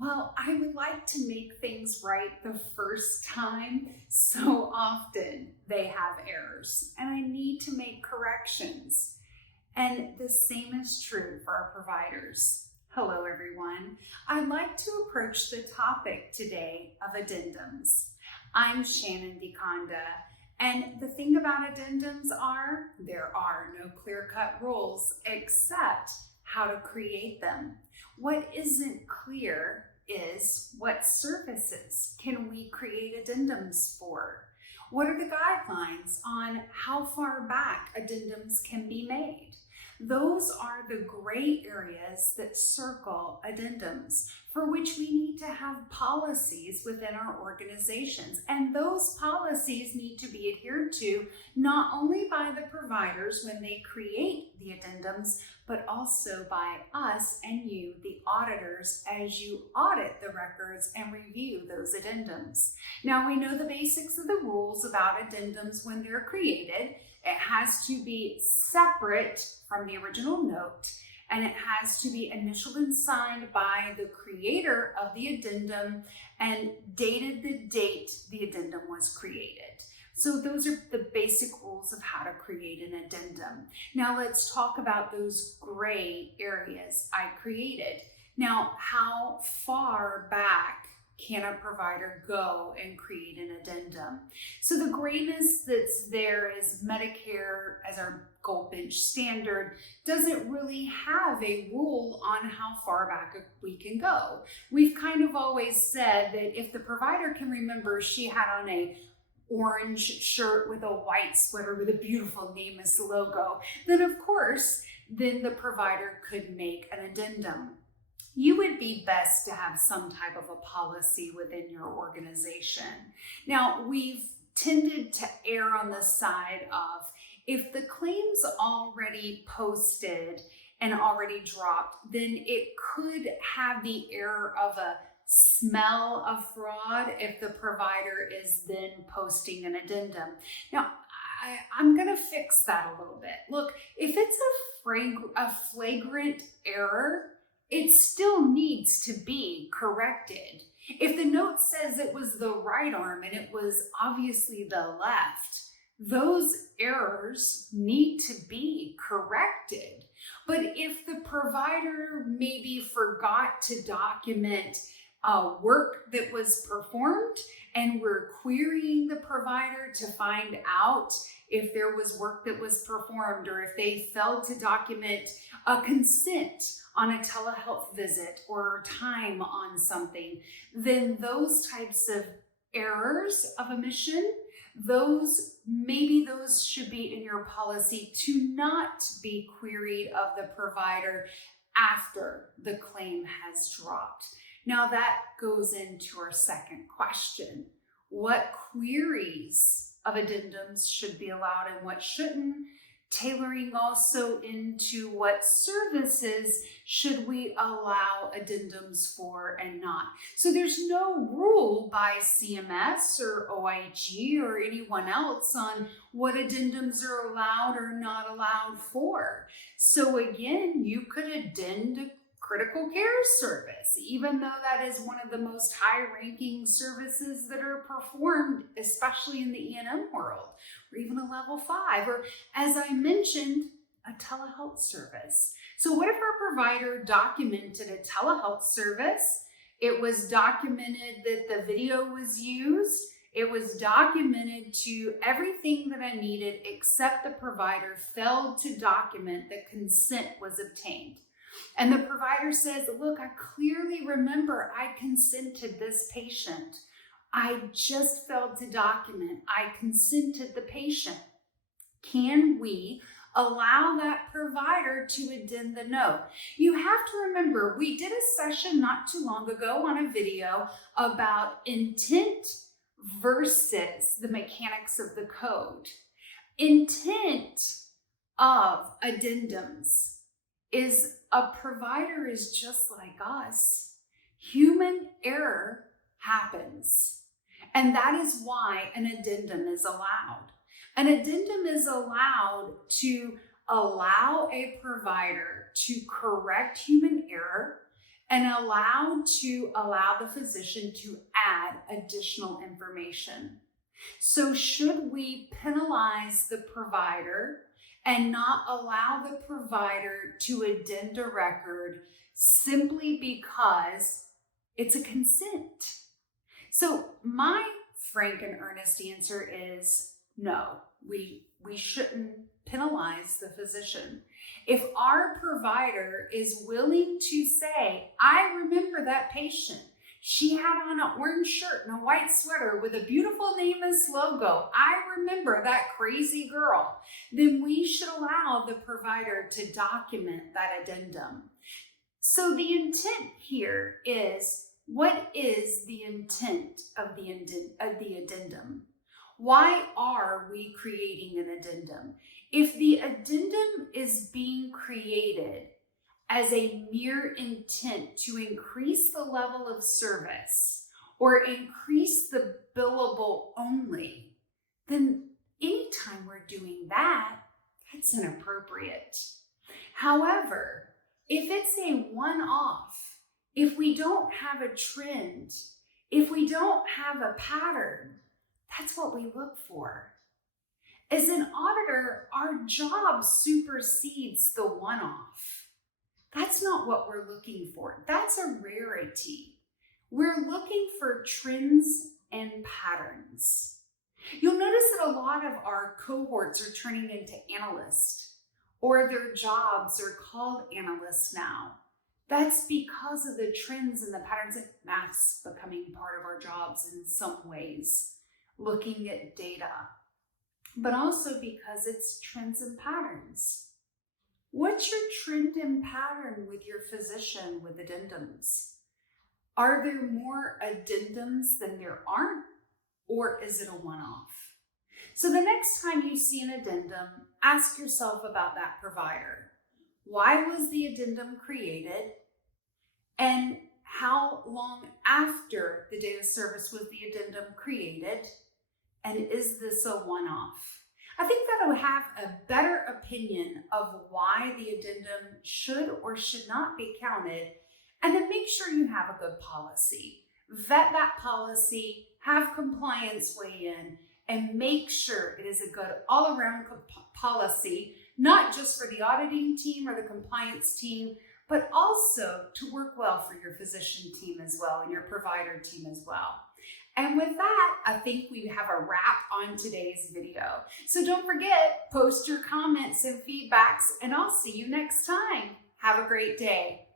Well, I would like to make things right the first time. So often they have errors and I need to make corrections. And the same is true for our providers. Hello, everyone. I'd like to approach the topic today of addendums. I'm Shannon DeConda, and the thing about addendums are there are no clear-cut rules except how to create them. What isn't clear is what services can we create addendums for? What are the guidelines on how far back addendums can be made? Those are the gray areas that circle addendums, for which we need to have policies within our organizations. And those policies need to be adhered to not only by the providers when they create the addendums, but also by us and you, the auditors, as you audit the records and review those addendums. Now, we know the basics of the rules about addendums when they're created. It has to be separate from the original note, and it has to be initialed and signed by the creator of the addendum and dated the date the addendum was created. So those are the basic rules of how to create an addendum. Now let's talk about those gray areas I created. Now, how far back can a provider go and create an addendum? So the grayness that's there is Medicare as our gold bench standard doesn't really have a rule on how far back we can go. We've kind of always said that if the provider can remember she had on a orange shirt with a white sweater with a beautiful NamUs logo, then of course, then the provider could make an addendum. You would be best to have some type of a policy within your organization. Now, we've tended to err on the side of if the claim's already posted and already dropped, then it could have the error of a smell of fraud if the provider is then posting an addendum. Now, I'm going to fix that a little bit. Look, if it's a flagrant error, it still needs to be corrected. If the note says it was the right arm and it was obviously the left, those errors need to be corrected. But if the provider maybe forgot to document work that was performed and we're querying the provider to find out if there was work that was performed or if they failed to document a consent on a telehealth visit or time on something, then those types of errors of omission, those should be in your policy to not be queried of the provider after the claim has dropped. Now that goes into our second question. What queries of addendums should be allowed and what shouldn't? Tailoring also into what services should we allow addendums for and not. So there's no rule by CMS or OIG or anyone else on what addendums are allowed or not allowed for. So again, you could addend a critical care service, even though that is one of the most high-ranking services that are performed, especially in the E&M world, or even a level 5, or as I mentioned, a telehealth service. So what if our provider documented a telehealth service? It was documented that the video was used. It was documented to everything that I needed, except the provider failed to document that consent was obtained. And the provider says, look, I clearly remember I consented this patient. I just failed to document. I consented the patient. Can we allow that provider to addend the note? You have to remember, we did a session not too long ago on a video about intent versus the mechanics of the code. Intent of addendums is a provider is just like us. Human error happens. And that is why an addendum is allowed. An addendum is allowed to allow a provider to correct human error and allow the physician to add additional information. So should we penalize the provider and not allow the provider to addend a record simply because it's a consent? So my frank and earnest answer is no, we shouldn't penalize the physician. If our provider is willing to say, I remember that patient, she had on an orange shirt and a white sweater with a beautiful Namus logo, I remember that crazy girl, then we should allow the provider to document that addendum. So the intent here is, what is the intent of the addendum? Why are we creating an addendum? If the addendum is being created as a mere intent to increase the level of service or increase the billable only, then anytime we're doing that, that's inappropriate. However, if it's a one-off, if we don't have a trend, if we don't have a pattern, that's what we look for. As an auditor, our job supersedes the one-off. That's not what we're looking for. That's a rarity. We're looking for trends and patterns. You'll notice that a lot of our cohorts are turning into analysts, or their jobs are called analysts now. That's because of the trends and the patterns, like math's becoming part of our jobs in some ways, looking at data, but also because it's trends and patterns. What's your trend and pattern with your physician with addendums? Are there more addendums than there aren't, or is it a one-off? So the next time you see an addendum, ask yourself about that provider. Why was the addendum created? And how long after the date of service was the addendum created? And is this a one-off? I think that will have a better opinion of why the addendum should or should not be counted, and then make sure you have a good policy. Vet that policy, have compliance weigh in, and make sure it is a good all-around policy, not just for the auditing team or the compliance team, but also to work well for your physician team as well and your provider team as well. And with that, I think we have a wrap on today's video. So don't forget, post your comments and feedbacks, and I'll see you next time. Have a great day.